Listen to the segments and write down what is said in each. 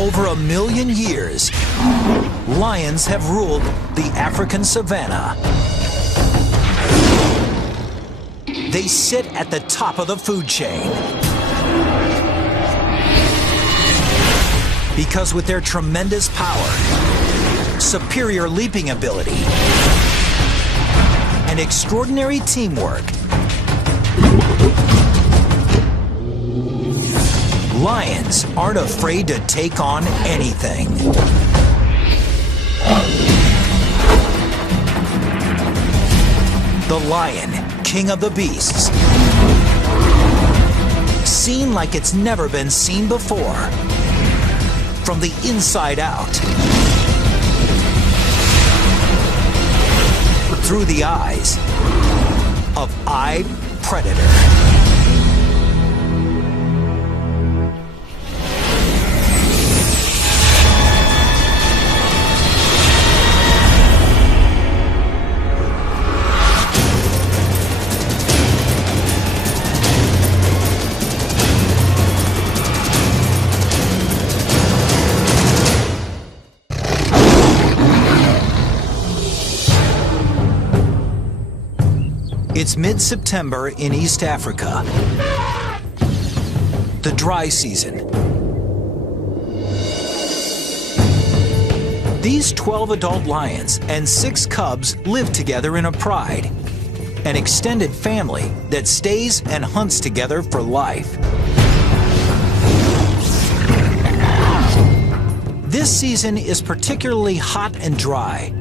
over 1 million years, lions have ruled the African savanna. They sit at the top of the food chain. Because with their tremendous power, superior leaping ability, and extraordinary teamwork, lions aren't afraid to take on anything. The lion, king of the beasts, seen like it's never been seen before, from the inside out, through the eyes of eyed predator. It's mid-September in East Africa, the dry season. These 12 adult lions and 6 cubs live together in a pride, an extended family that stays and hunts together for life. This season is particularly hot and dry,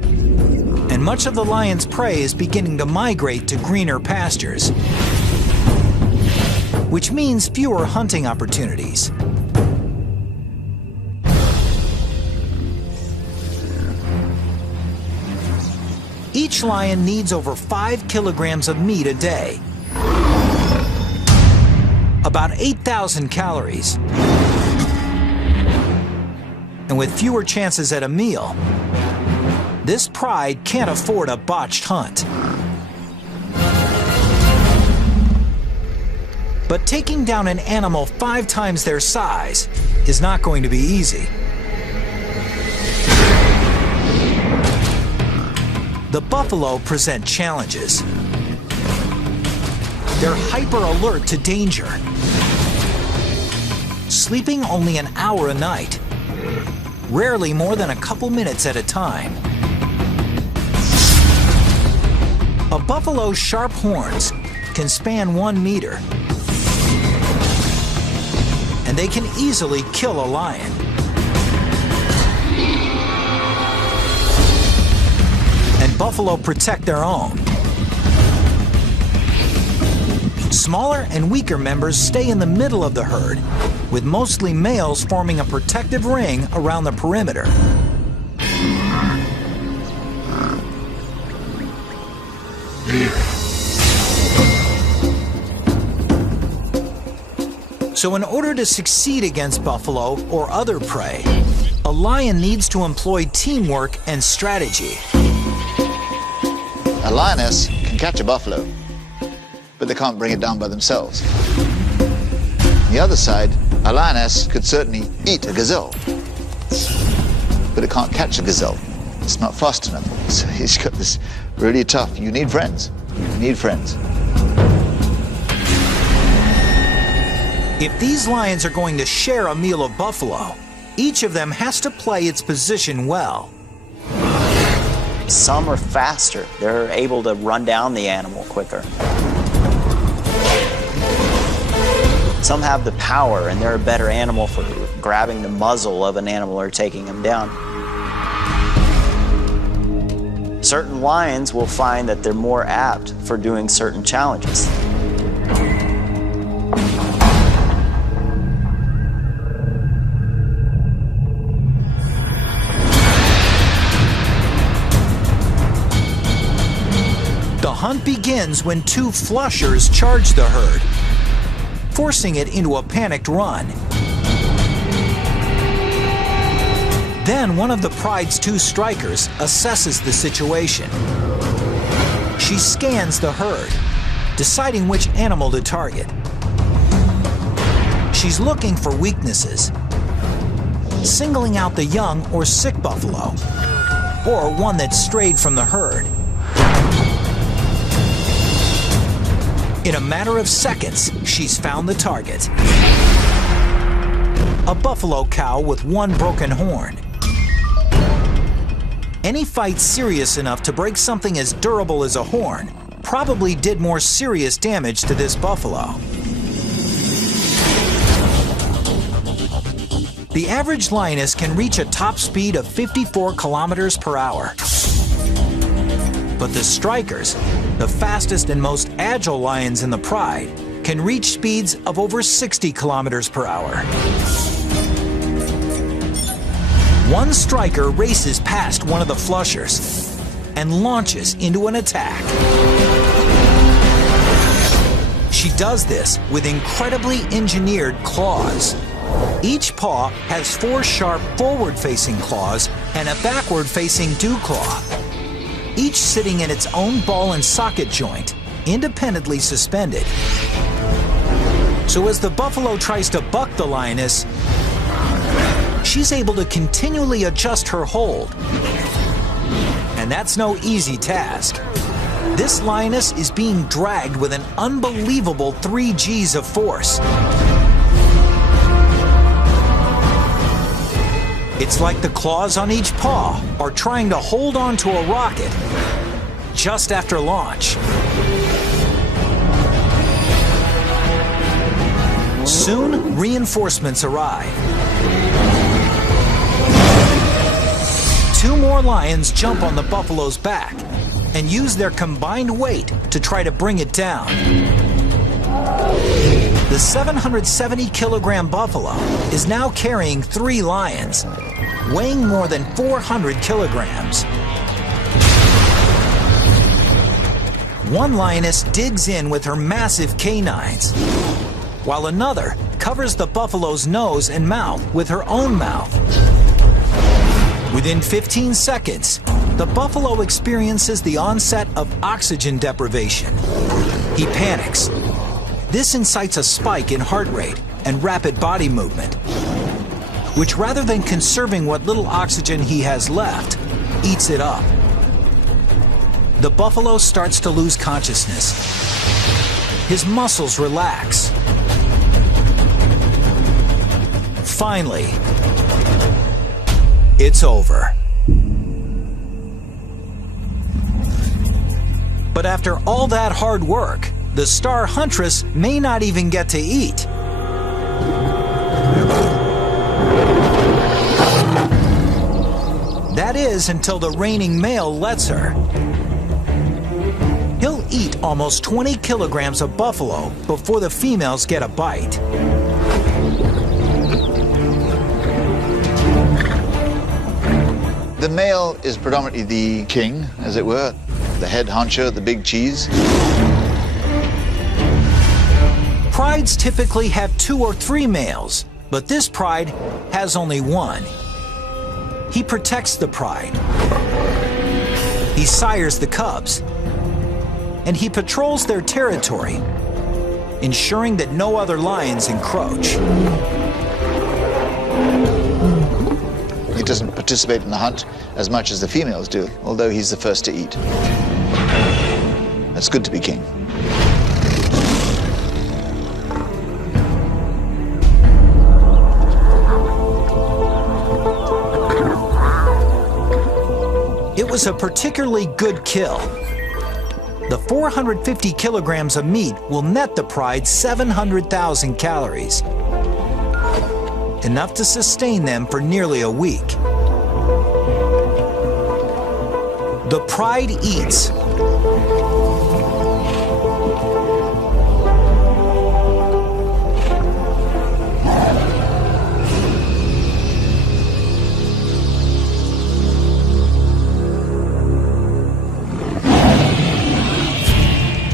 and much of the lion's prey is beginning to migrate to greener pastures, which means fewer hunting opportunities. Each lion needs over 5 kilograms of meat a day, about 8,000 calories, and with fewer chances at a meal, this pride can't afford a botched hunt. But taking down an animal 5 times their size is not going to be easy. The buffalo present challenges. They're hyper alert to danger, sleeping only an hour a night, rarely more than a couple minutes at a time. A buffalo's sharp horns can span 1 meter, and they can easily kill a lion. And buffalo protect their own. Smaller and weaker members stay in the middle of the herd, with mostly males forming a protective ring around the perimeter. So in order to succeed against buffalo or other prey, a lion needs to employ teamwork and strategy. A lioness can catch a buffalo, but they can't bring it down by themselves. On the other side, a lioness could certainly eat a gazelle, but it can't catch a gazelle. It's not fast enough. So he's got this really tough. You need friends. You need friends. If these lions are going to share a meal of buffalo, each of them has to play its position well. Some are faster. They're able to run down the animal quicker. Some have the power, and they're a better animal for grabbing the muzzle of an animal or taking him down. Certain lions will find that they're more apt for doing certain challenges. The hunt begins when 2 flushers charge the herd, forcing it into a panicked run. Then one of the pride's 2 strikers assesses the situation. She scans the herd, deciding which animal to target. She's looking for weaknesses. singling out the young or sick buffalo, or one that strayed from the herd. In a matter of seconds, she's found the target. A buffalo cow with one broken horn. Any fight serious enough to break something as durable as a horn probably did more serious damage to this buffalo. The average lioness can reach a top speed of 54 kilometers per hour. But the strikers, the fastest and most agile lions in the pride, can reach speeds of over 60 kilometers per hour. One striker races past one of the flushers and launches into an attack. She does this with incredibly engineered claws. Each paw has 4 sharp forward-facing claws and a backward-facing dew claw, each sitting in its own ball and socket joint, independently suspended. So as the buffalo tries to buck the lioness, she's able to continually adjust her hold. And that's no easy task. This lioness is being dragged with an unbelievable 3 Gs of force. It's like the claws on each paw are trying to hold on to a rocket just after launch. Soon, reinforcements arrive. 2 more lions jump on the buffalo's back and use their combined weight to try to bring it down. The 770-kilogram buffalo is now carrying 3 lions, weighing more than 400 kilograms. One lioness digs in with her massive canines, while another covers the buffalo's nose and mouth with her own mouth. Within 15 seconds, the buffalo experiences the onset of oxygen deprivation. He panics. This incites a spike in heart rate and rapid body movement, which rather than conserving what little oxygen he has left, eats it up. The buffalo starts to lose consciousness. His muscles relax. Finally, it's over. But after all that hard work, the star huntress may not even get to eat. That is until the reigning male lets her. He'll eat almost 20 kilograms of buffalo before the females get a bite. The male is predominantly the king, as it were, the head honcho, the big cheese. Prides typically have 2 or 3 males, but this pride has only 1. He protects the pride. He sires the cubs. And he patrols their territory, ensuring that no other lions encroach. He doesn't participate in the hunt as much as the females do, although he's the first to eat. It's good to be king. It was a particularly good kill. The 450 kilograms of meat will net the pride 700,000 calories, enough to sustain them for nearly a week. The pride eats.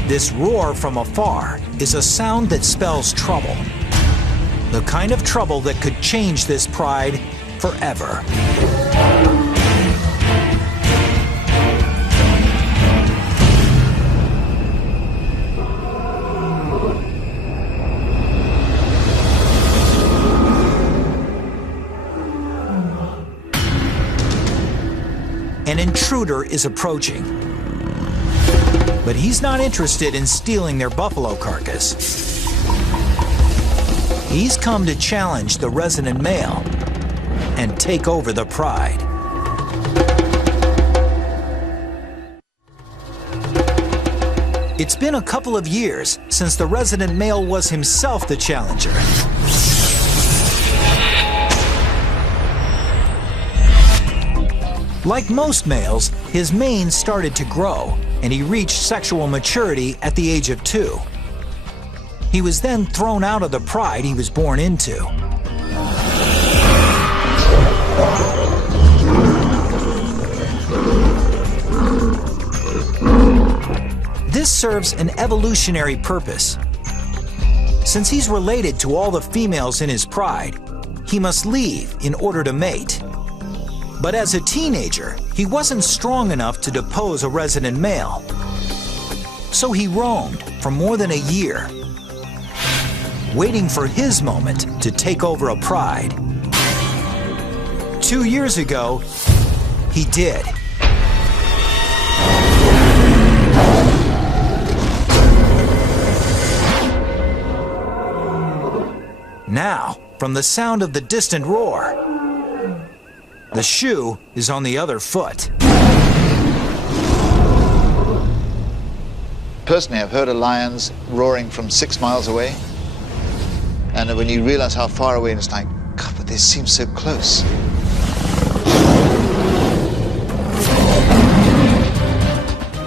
This roar from afar is a sound that spells trouble. The kind of trouble that could change this pride forever. An intruder is approaching. But he's not interested in stealing their buffalo carcass. He's come to challenge the resident male and take over the pride. It's been a couple of years since the resident male was himself the challenger. Like most males, his mane started to grow, and he reached sexual maturity at the age of 2. He was then thrown out of the pride he was born into. This serves an evolutionary purpose. Since he's related to all the females in his pride, he must leave in order to mate. But as a teenager, he wasn't strong enough to depose a resident male. So he roamed for more than a year, waiting for his moment to take over a pride. 2 years ago, he did. Now, from the sound of the distant roar, the shoe is on the other foot. Personally, I've heard of lions roaring from 6 miles away. And when you realize how far away, it's like, God, but they seem so close.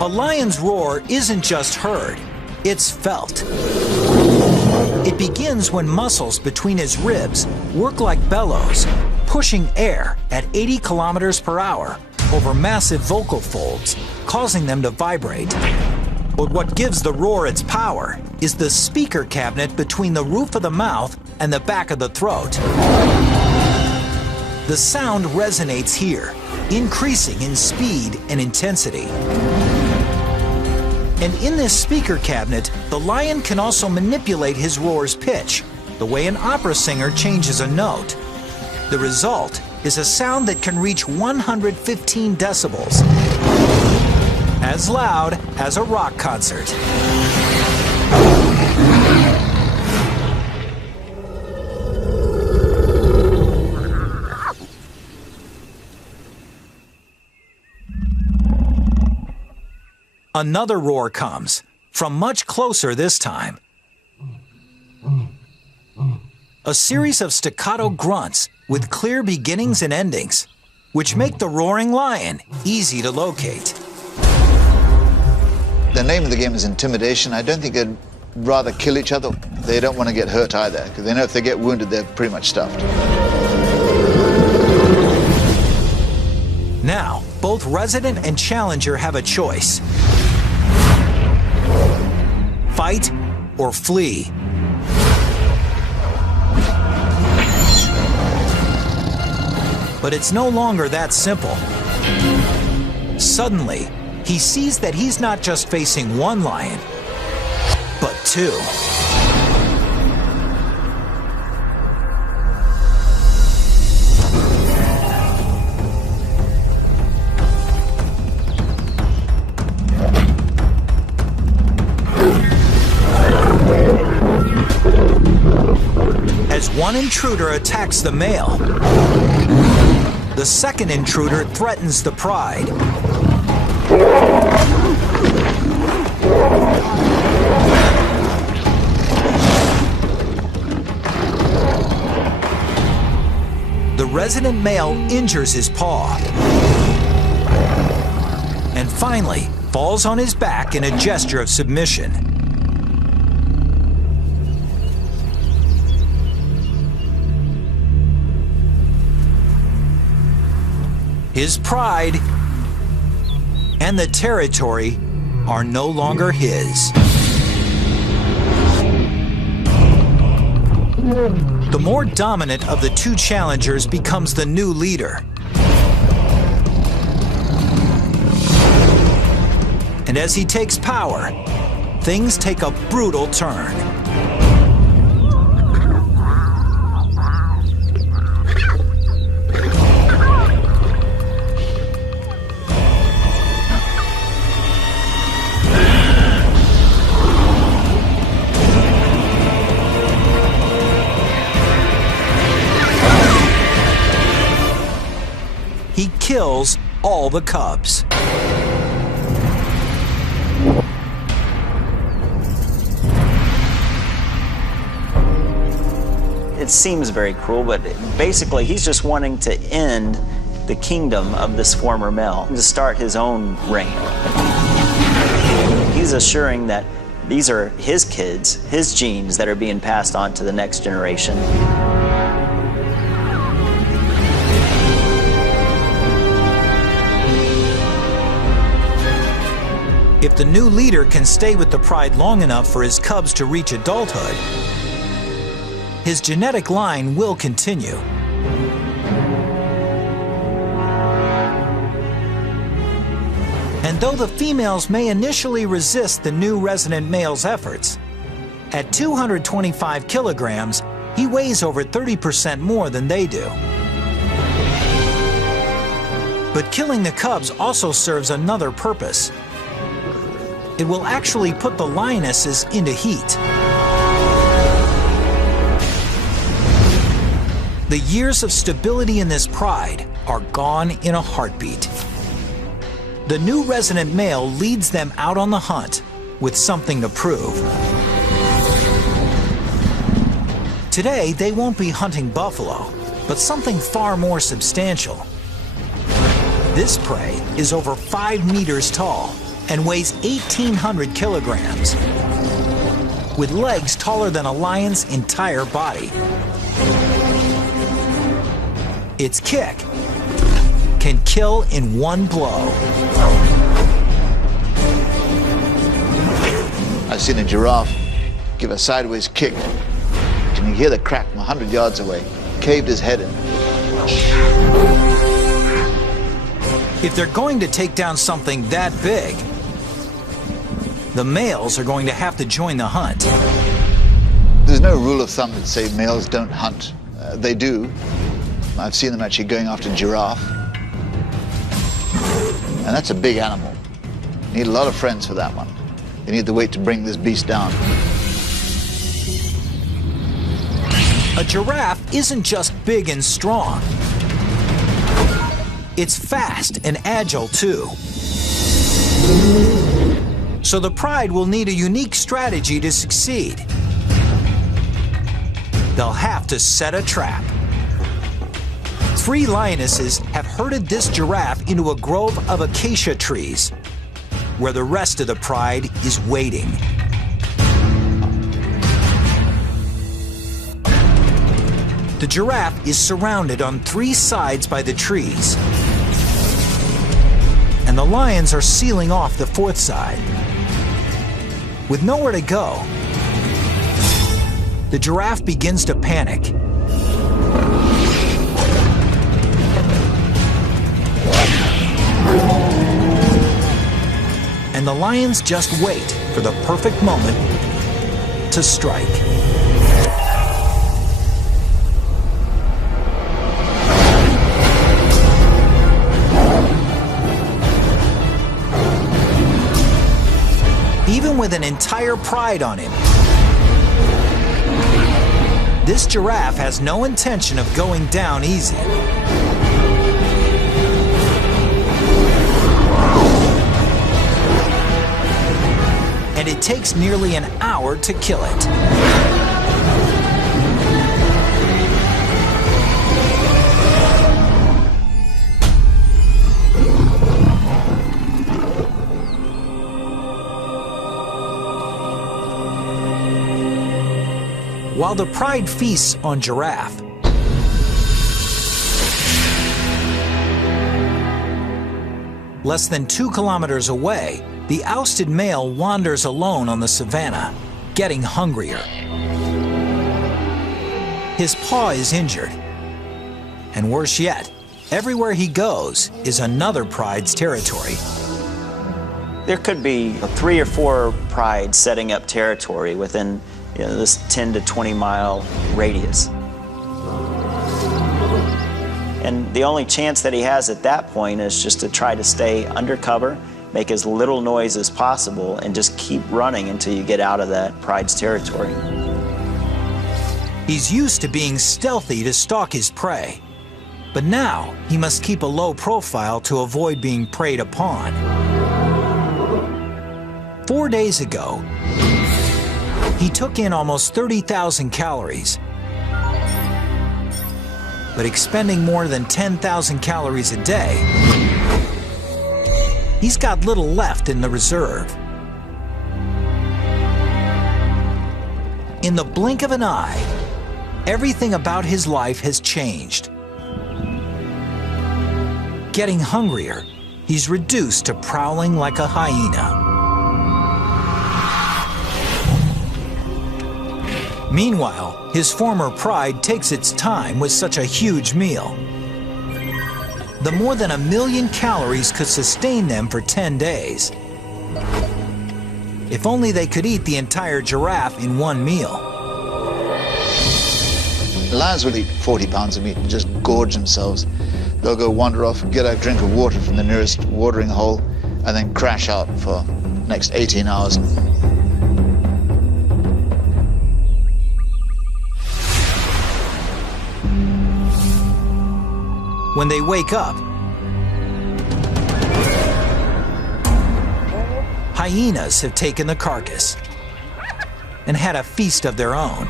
A lion's roar isn't just heard, it's felt. It begins when muscles between his ribs work like bellows, pushing air at 80 kilometers per hour over massive vocal folds, causing them to vibrate. But what gives the roar its power is the speaker cabinet between the roof of the mouth and the back of the throat. The sound resonates here, increasing in speed and intensity. And in this speaker cabinet, the lion can also manipulate his roar's pitch, the way an opera singer changes a note. The result is a sound that can reach 115 decibels, as loud as a rock concert. Another roar comes, from much closer this time. A series of staccato grunts with clear beginnings and endings, which make the roaring lion easy to locate. The name of the game is intimidation. I don't think they'd rather kill each other. They don't want to get hurt either, because they know if they get wounded, they're pretty much stuffed. Now, both resident and challenger have a choice. Fight or flee. But it's no longer that simple. Suddenly, he sees that he's not just facing one lion, but 2. As one intruder attacks the male, the second intruder threatens the pride. The resident male injures his paw and finally falls on his back in a gesture of submission. His pride and the territory are no longer his. The more dominant of the 2 challengers becomes the new leader. And as he takes power, things take a brutal turn. he kills all the cubs. It seems very cruel, but basically he's just wanting to end the kingdom of this former male, to start his own reign. He's assuring that these are his kids, his genes that are being passed on to the next generation. If the new leader can stay with the pride long enough for his cubs to reach adulthood, his genetic line will continue. And though the females may initially resist the new resident male's efforts, at 225 kilograms, he weighs over 30% more than they do. But killing the cubs also serves another purpose. It will actually put the lionesses into heat. The years of stability in this pride are gone in a heartbeat. The new resident male leads them out on the hunt with something to prove. Today, they won't be hunting buffalo, but something far more substantial. This prey is over 5 meters tall and weighs 1,800 kilograms, with legs taller than a lion's entire body. Its kick can kill in one blow. I've seen a giraffe give a sideways kick. Can you hear the crack from 100 yards away? Caved his head in. If they're going to take down something that big, the males are going to have to join the hunt. There's no rule of thumb that say males don't hunt. They do. I've seen them actually going after giraffe. And that's a big animal. You need a lot of friends for that one. You need the weight to bring this beast down. A giraffe isn't just big and strong. It's fast and agile too. So the pride will need a unique strategy to succeed. They'll have to set a trap. 3 lionesses have herded this giraffe into a grove of acacia trees, where the rest of the pride is waiting. The giraffe is surrounded on 3 sides by the trees, and the lions are sealing off the 4th side. With nowhere to go, the giraffe begins to panic. And the lions just wait for the perfect moment to strike. Even with an entire pride on him, this giraffe has no intention of going down easy. And it takes nearly an hour to kill it. While the pride feasts on giraffe, less than 2 kilometers away, the ousted male wanders alone on the savannah, getting hungrier. His paw is injured. And worse yet, everywhere he goes is another pride's territory. There could be 3 or 4 prides setting up territory within this 10 to 20 mile radius. And the only chance that he has at that point is just to try to stay undercover, make as little noise as possible, and just keep running until you get out of that pride's territory. He's used to being stealthy to stalk his prey. But now he must keep a low profile to avoid being preyed upon. 4 days ago, he took in almost 30,000 calories. But expending more than 10,000 calories a day, he's got little left in the reserve. In the blink of an eye, everything about his life has changed. Getting hungrier, he's reduced to prowling like a hyena. Meanwhile, his former pride takes its time with such a huge meal. The more than 1 million calories could sustain them for 10 days. If only they could eat the entire giraffe in one meal. Lions will eat 40 pounds of meat and just gorge themselves. They'll go wander off and get a drink of water from the nearest watering hole and then crash out for the next 18 hours. When they wake up, hyenas have taken the carcass and had a feast of their own.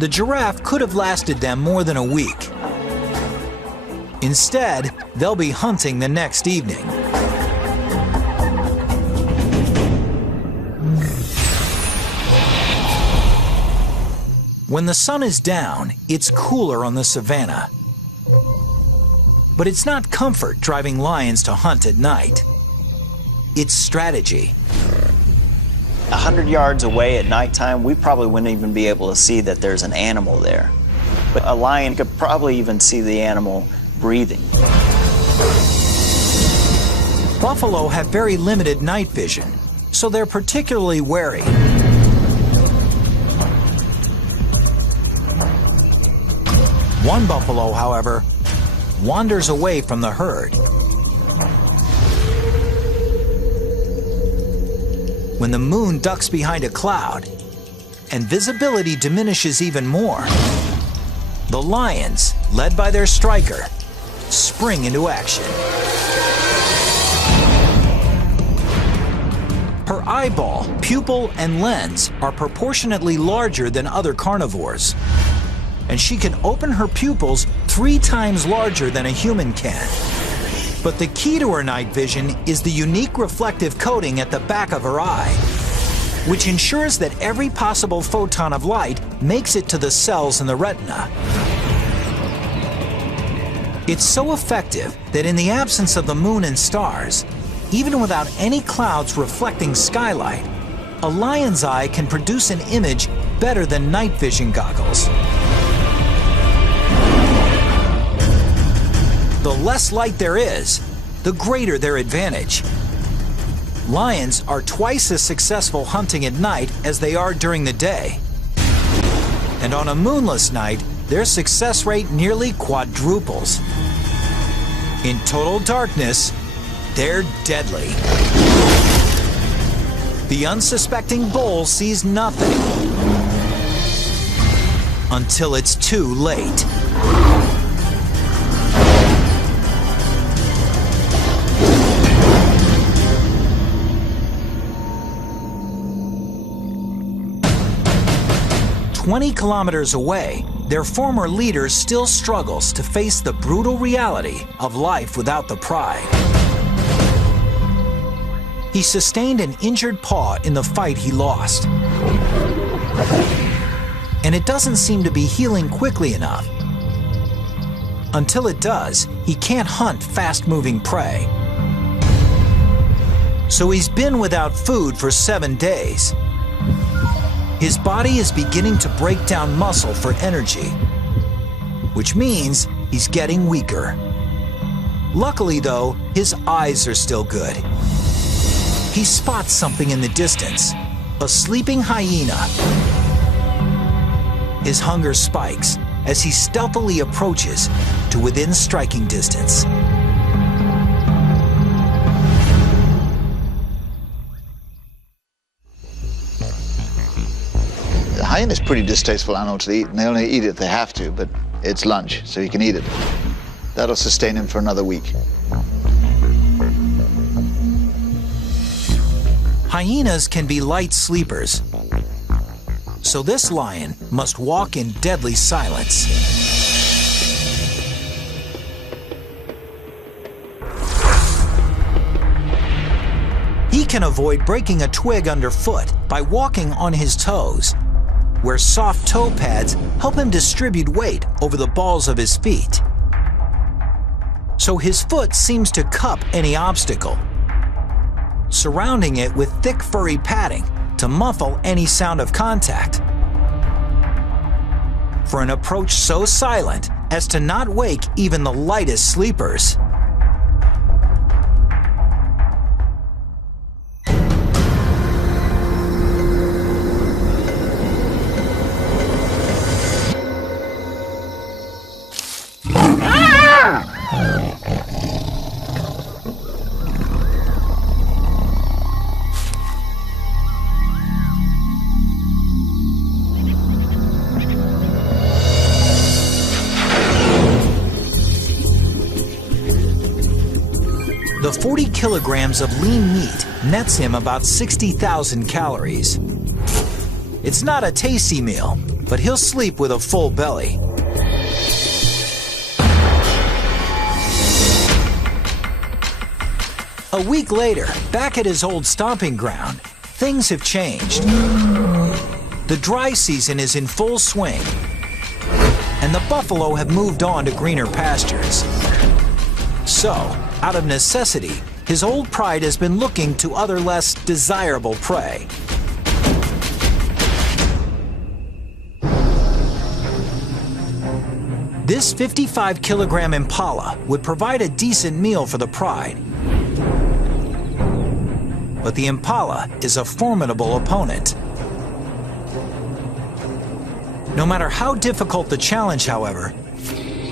The giraffe could have lasted them more than a week. Instead, they'll be hunting the next evening. When the sun is down, it's cooler on the savannah. But it's not comfort driving lions to hunt at night. It's strategy. 100 yards away at nighttime, we probably wouldn't even be able to see that there's an animal there. But a lion could probably even see the animal breathing. Buffalo have very limited night vision, so they're particularly wary. One buffalo, however, wanders away from the herd. When the moon ducks behind a cloud and visibility diminishes even more, the lions, led by their striker, spring into action. Her eyeball, pupil, and lens are proportionately larger than other carnivores, and she can open her pupils 3 times larger than a human can. But the key to her night vision is the unique reflective coating at the back of her eye, which ensures that every possible photon of light makes it to the cells in the retina. It's so effective that in the absence of the moon and stars, even without any clouds reflecting skylight, a lion's eye can produce an image better than night vision goggles. The less light there is, the greater their advantage. Lions are twice as successful hunting at night as they are during the day. And on a moonless night, their success rate nearly quadruples. In total darkness, they're deadly. The unsuspecting bull sees nothing until it's too late. "20 kilometers away, their former leader still struggles to face the brutal reality of life without the pride. He sustained an injured paw in the fight he lost. And it doesn't seem to be healing quickly enough. Until it does, he can't hunt fast-moving prey. So he's been without food for 7 days. His body is beginning to break down muscle for energy, which means he's getting weaker. Luckily, though, his eyes are still good. He spots something in the distance, a sleeping hyena. His hunger spikes as he stealthily approaches to within striking distance. The hyena is a pretty distasteful animal to eat, and they only eat it if they have to, but it's lunch, so he can eat it. That'll sustain him for another week. Hyenas can be light sleepers, so this lion must walk in deadly silence. He can avoid breaking a twig underfoot by walking on his toes, where soft toe pads help him distribute weight over the balls of his feet. So his foot seems to cup any obstacle, surrounding it with thick furry padding to muffle any sound of contact. For an approach so silent as to not wake even the lightest sleepers. The 40 kilograms of lean meat nets him about 60,000 calories. It's not a tasty meal, but he'll sleep with a full belly. A week later, back at his old stomping ground, things have changed. The dry season is in full swing, and the buffalo have moved on to greener pastures. So, out of necessity, his old pride has been looking to other less desirable prey. This 55-kilogram impala would provide a decent meal for the pride. But the impala is a formidable opponent. No matter how difficult the challenge, however,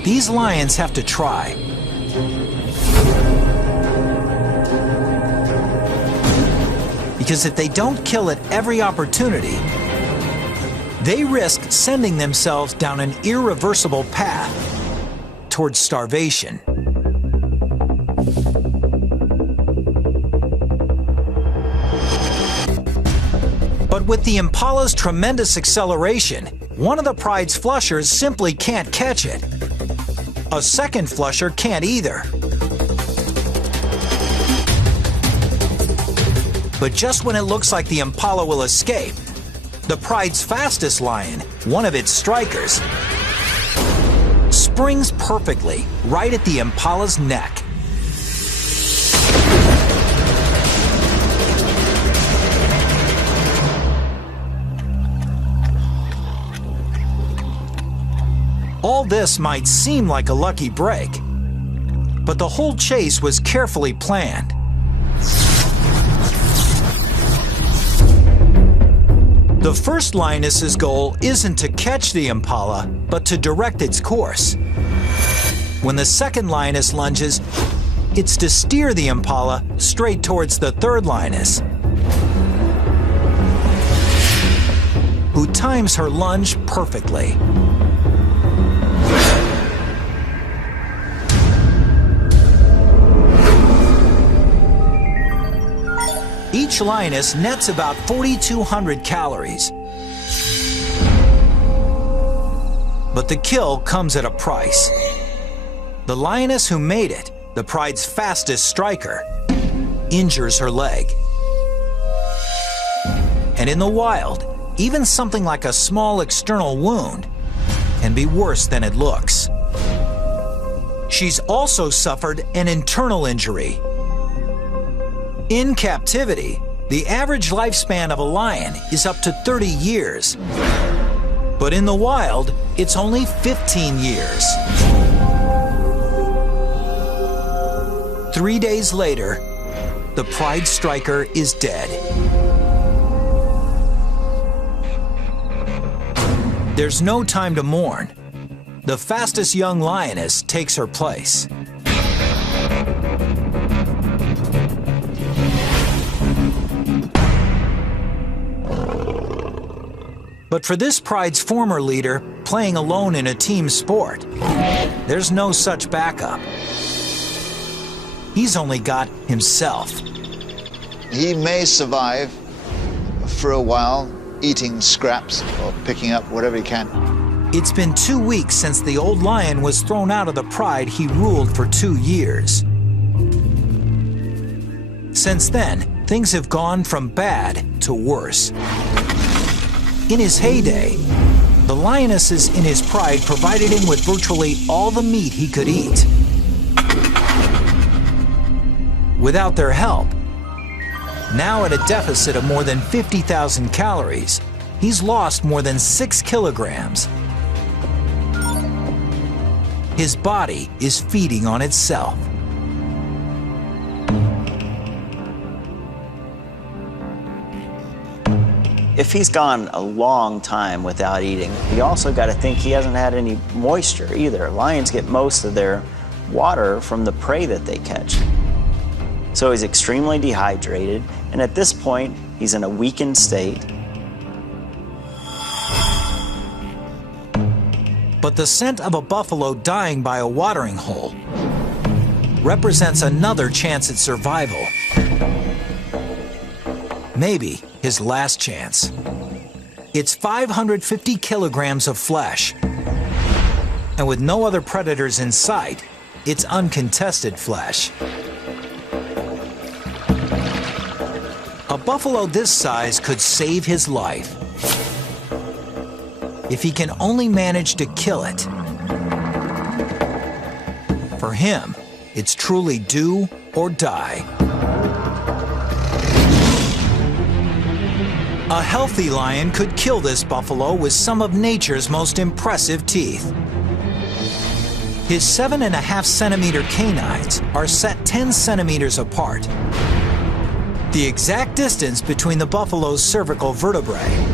these lions have to try. Because if they don't kill at every opportunity, they risk sending themselves down an irreversible path towards starvation. But with the impala's tremendous acceleration, one of the pride's flushers simply can't catch it. A second flusher can't either. But just when it looks like the impala will escape, the pride's fastest lion, one of its strikers, springs perfectly right at the impala's neck. All this might seem like a lucky break, but the whole chase was carefully planned. The first lioness's goal isn't to catch the impala, but to direct its course. When the second lioness lunges, it's to steer the impala straight towards the third lioness, who times her lunge perfectly. Each lioness nets about 4,200 calories. But the kill comes at a price. The lioness who made it, the pride's fastest striker, injures her leg. And in the wild, even something like a small external wound can be worse than it looks. She's also suffered an internal injury. In captivity, the average lifespan of a lion is up to 30 years. But in the wild, it's only 15 years. 3 days later, the pride striker is dead. There's no time to mourn. The fastest young lioness takes her place. But for this pride's former leader, playing alone in a team sport, there's no such backup. He's only got himself. He may survive for a while, eating scraps or picking up whatever he can. It's been 2 weeks since the old lion was thrown out of the pride he ruled for 2 years. Since then, things have gone from bad to worse. In his heyday, the lionesses in his pride provided him with virtually all the meat he could eat. Without their help, now at a deficit of more than 50,000 calories, he's lost more than 6 kilograms. His body is feeding on itself. If he's gone a long time without eating, you also got to think he hasn't had any moisture either. Lions get most of their water from the prey that they catch. So he's extremely dehydrated, and at this point, he's in a weakened state. But the scent of a buffalo dying by a watering hole represents another chance at survival. Maybe his last chance. It's 550 kilograms of flesh. And with no other predators in sight, it's uncontested flesh. A buffalo this size could save his life if he can only manage to kill it. For him, it's truly do or die. A healthy lion could kill this buffalo with some of nature's most impressive teeth. His 7.5 centimeter canines are set 10 centimeters apart, the exact distance between the buffalo's cervical vertebrae.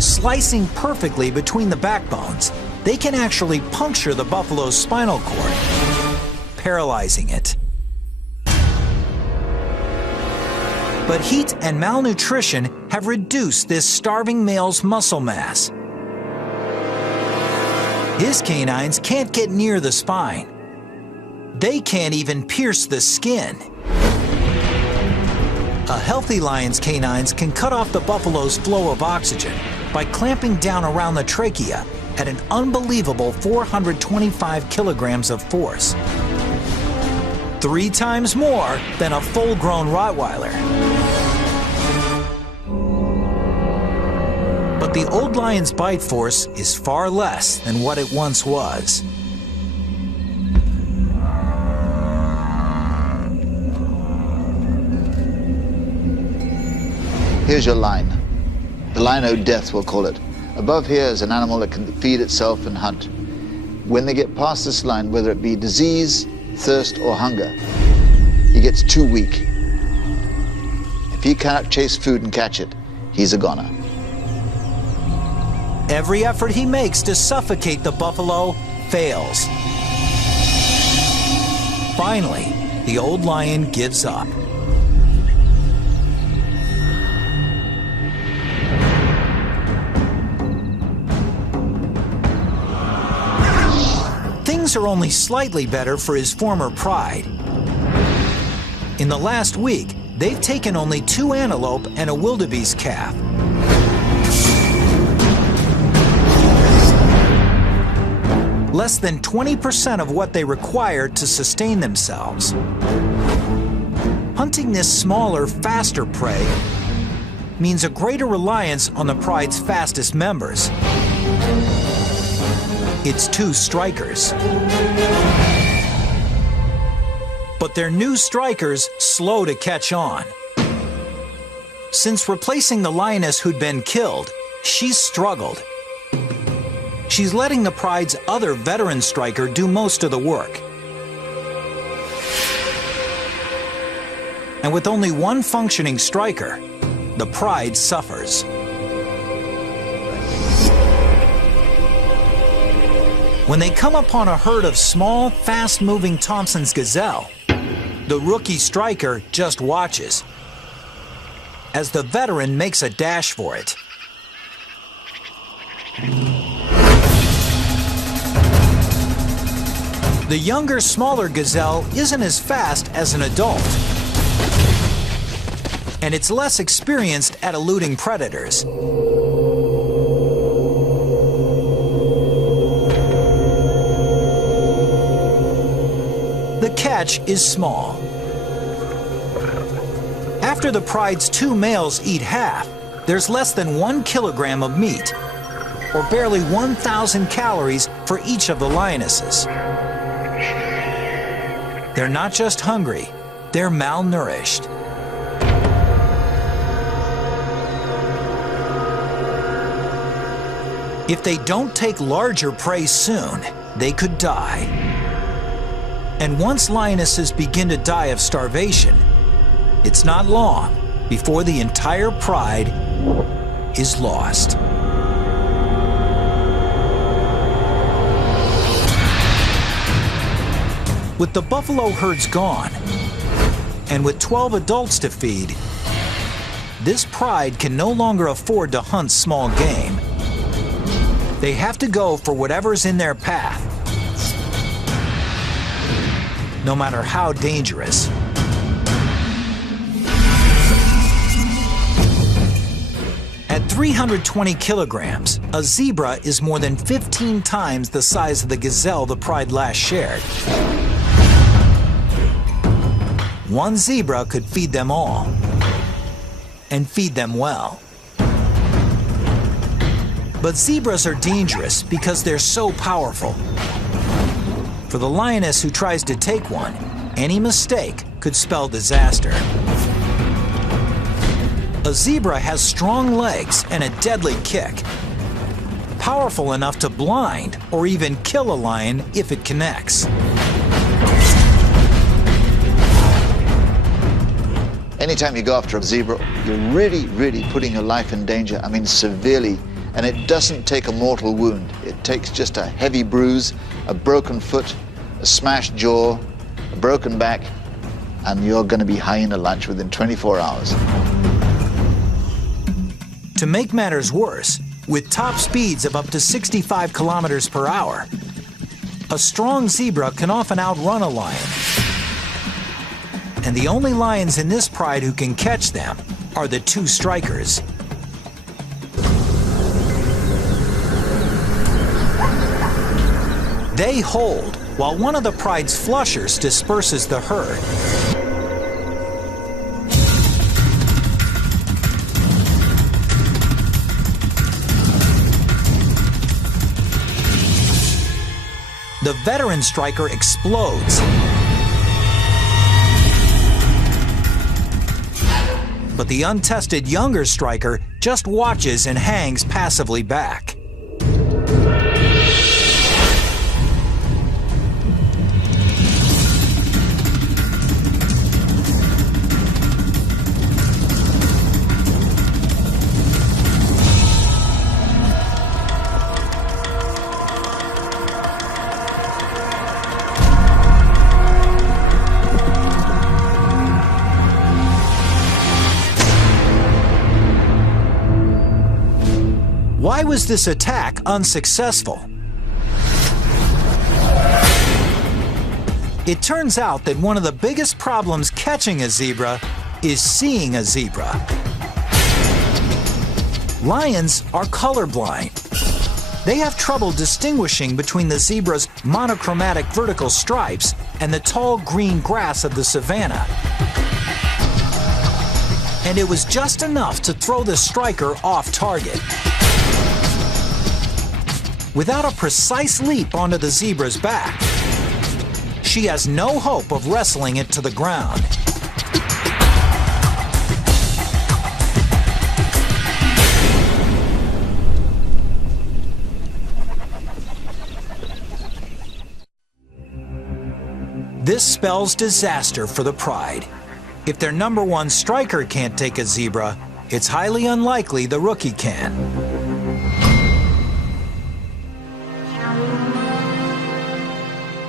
Slicing perfectly between the backbones, they can actually puncture the buffalo's spinal cord, paralyzing it. But heat and malnutrition have reduced this starving male's muscle mass. His canines can't get near the spine. They can't even pierce the skin. A healthy lion's canines can cut off the buffalo's flow of oxygen by clamping down around the trachea at an unbelievable 425 kilograms of force. 3 times more than a full-grown Rottweiler. But the old lion's bite force is far less than what it once was. Here's your line. The line of death, we'll call it. Above here is an animal that can feed itself and hunt. When they get past this line, whether it be disease, thirst, or hunger, he gets too weak. If he cannot chase food and catch it, he's a goner. Every effort he makes to suffocate the buffalo fails. Finally, the old lion gives up. Things are only slightly better for his former pride. In the last week, they've taken only 2 antelope and a wildebeest calf. Less than 20% of what they require to sustain themselves. Hunting this smaller, faster prey means a greater reliance on the pride's fastest members. It's 2 strikers. But they're new strikers slow to catch on. Since replacing the lioness who'd been killed, she's struggled. She's letting the pride's other veteran striker do most of the work. And with only one functioning striker, the pride suffers. When they come upon a herd of small, fast-moving Thompson's gazelle, the rookie striker just watches as the veteran makes a dash for it. The younger, smaller gazelle isn't as fast as an adult, and it's less experienced at eluding predators. The catch is small. After the pride's 2 males eat half, there's less than 1 kilogram of meat, or barely 1,000 calories for each of the lionesses. They're not just hungry, they're malnourished. If they don't take larger prey soon, they could die. And once lionesses begin to die of starvation, it's not long before the entire pride is lost. With the buffalo herds gone, and with 12 adults to feed, this pride can no longer afford to hunt small game. They have to go for whatever's in their path, no matter how dangerous. At 320 kilograms, a zebra is more than 15 times the size of the gazelle the pride last shared. One zebra could feed them all, and feed them well. But zebras are dangerous because they're so powerful. For the lioness who tries to take one, any mistake could spell disaster. A zebra has strong legs and a deadly kick, powerful enough to blind or even kill a lion if it connects. Anytime you go after a zebra, you're really putting your life in danger. I mean, severely. And it doesn't take a mortal wound. It takes just a heavy bruise, a broken foot, a smashed jaw, a broken back, and you're going to be hyena lunch within 24 hours. To make matters worse, with top speeds of up to 65 kilometers per hour, a strong zebra can often outrun a lion. And the only lions in this pride who can catch them are the 2 strikers. They hold while one of the pride's flushers disperses the herd. The veteran striker explodes. But the untested younger striker just watches and hangs passively back. Why was this attack unsuccessful? It turns out that one of the biggest problems catching a zebra is seeing a zebra. Lions are colorblind. They have trouble distinguishing between the zebra's monochromatic vertical stripes and the tall green grass of the savanna. And it was just enough to throw the striker off target. Without a precise leap onto the zebra's back, she has no hope of wrestling it to the ground. This spells disaster for the pride. If their #1 striker can't take a zebra, it's highly unlikely the rookie can.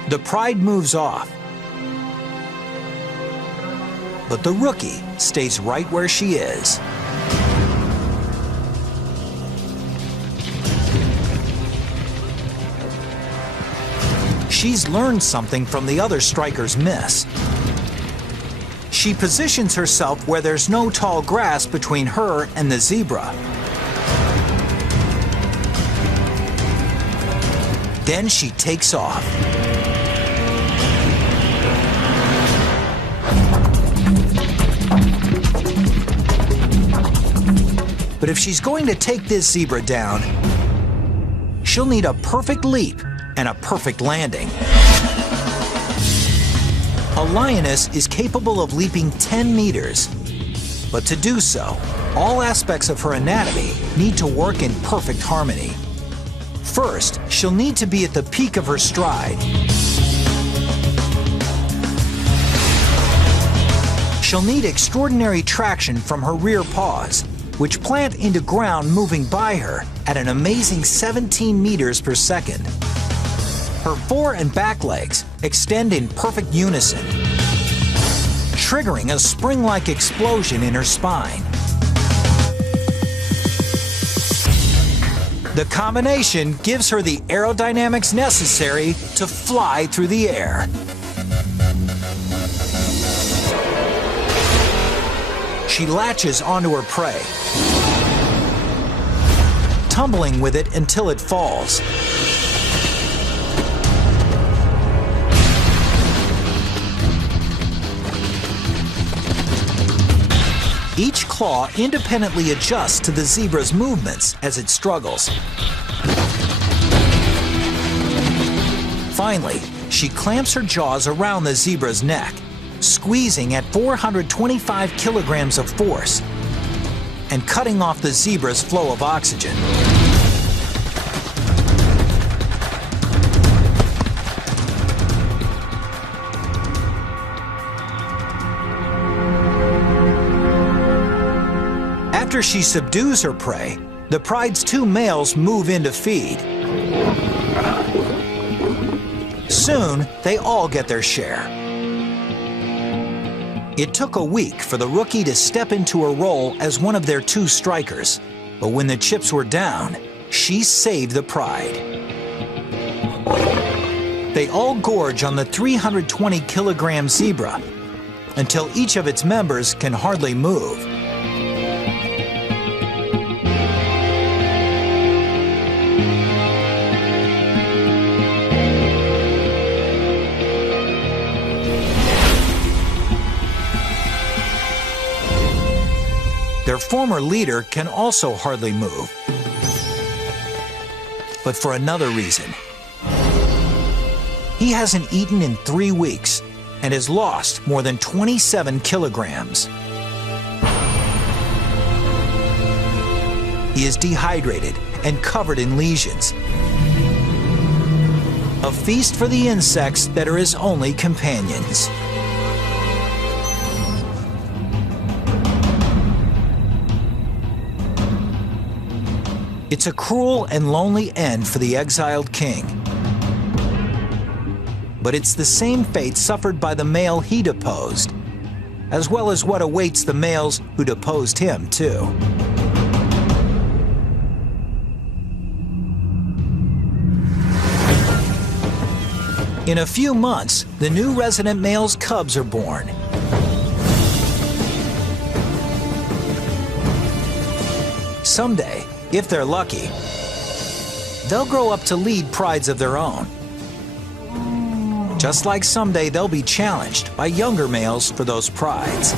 The pride moves off, but the rookie stays right where she is. she's learned something from the other strikers' miss. She positions herself where there's no tall grass between her and the zebra. Then she takes off. But if she's going to take this zebra down, she'll need a perfect leap and a perfect landing. A lioness is capable of leaping 10 meters, but to do so, all aspects of her anatomy need to work in perfect harmony. First, she'll need to be at the peak of her stride. She'll need extraordinary traction from her rear paws, which plant into ground moving by her at an amazing 17 meters per second. Her fore and back legs extend in perfect unison, triggering a spring-like explosion in her spine. The combination gives her the aerodynamics necessary to fly through the air. She latches onto her prey, tumbling with it until it falls. Each claw independently adjusts to the zebra's movements as it struggles. Finally, she clamps her jaws around the zebra's neck, squeezing at 425 kilograms of force and cutting off the zebra's flow of oxygen. After she subdues her prey, the pride's two males move in to feed. Soon, they all get their share. It took a week for the rookie to step into her role as one of their two strikers, but when the chips were down, she saved the pride. They all gorge on the 320-kilogram zebra until each of its members can hardly move. Their former leader can also hardly move, but for another reason. He hasn't eaten in 3 weeks and has lost more than 27 kilograms. He is dehydrated and covered in lesions. A feast for the insects that are his only companions. It's a cruel and lonely end for the exiled king. But it's the same fate suffered by the male he deposed, as well as what awaits the males who deposed him, too. In a few months, the new resident male's cubs are born. Someday, if they're lucky, they'll grow up to lead prides of their own. Just like someday they'll be challenged by younger males for those prides.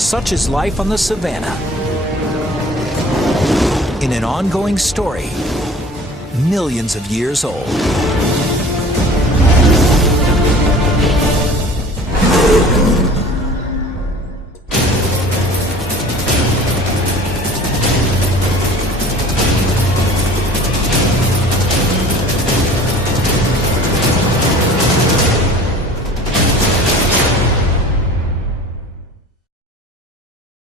Such is life on the savannah. In an ongoing story, millions of years old.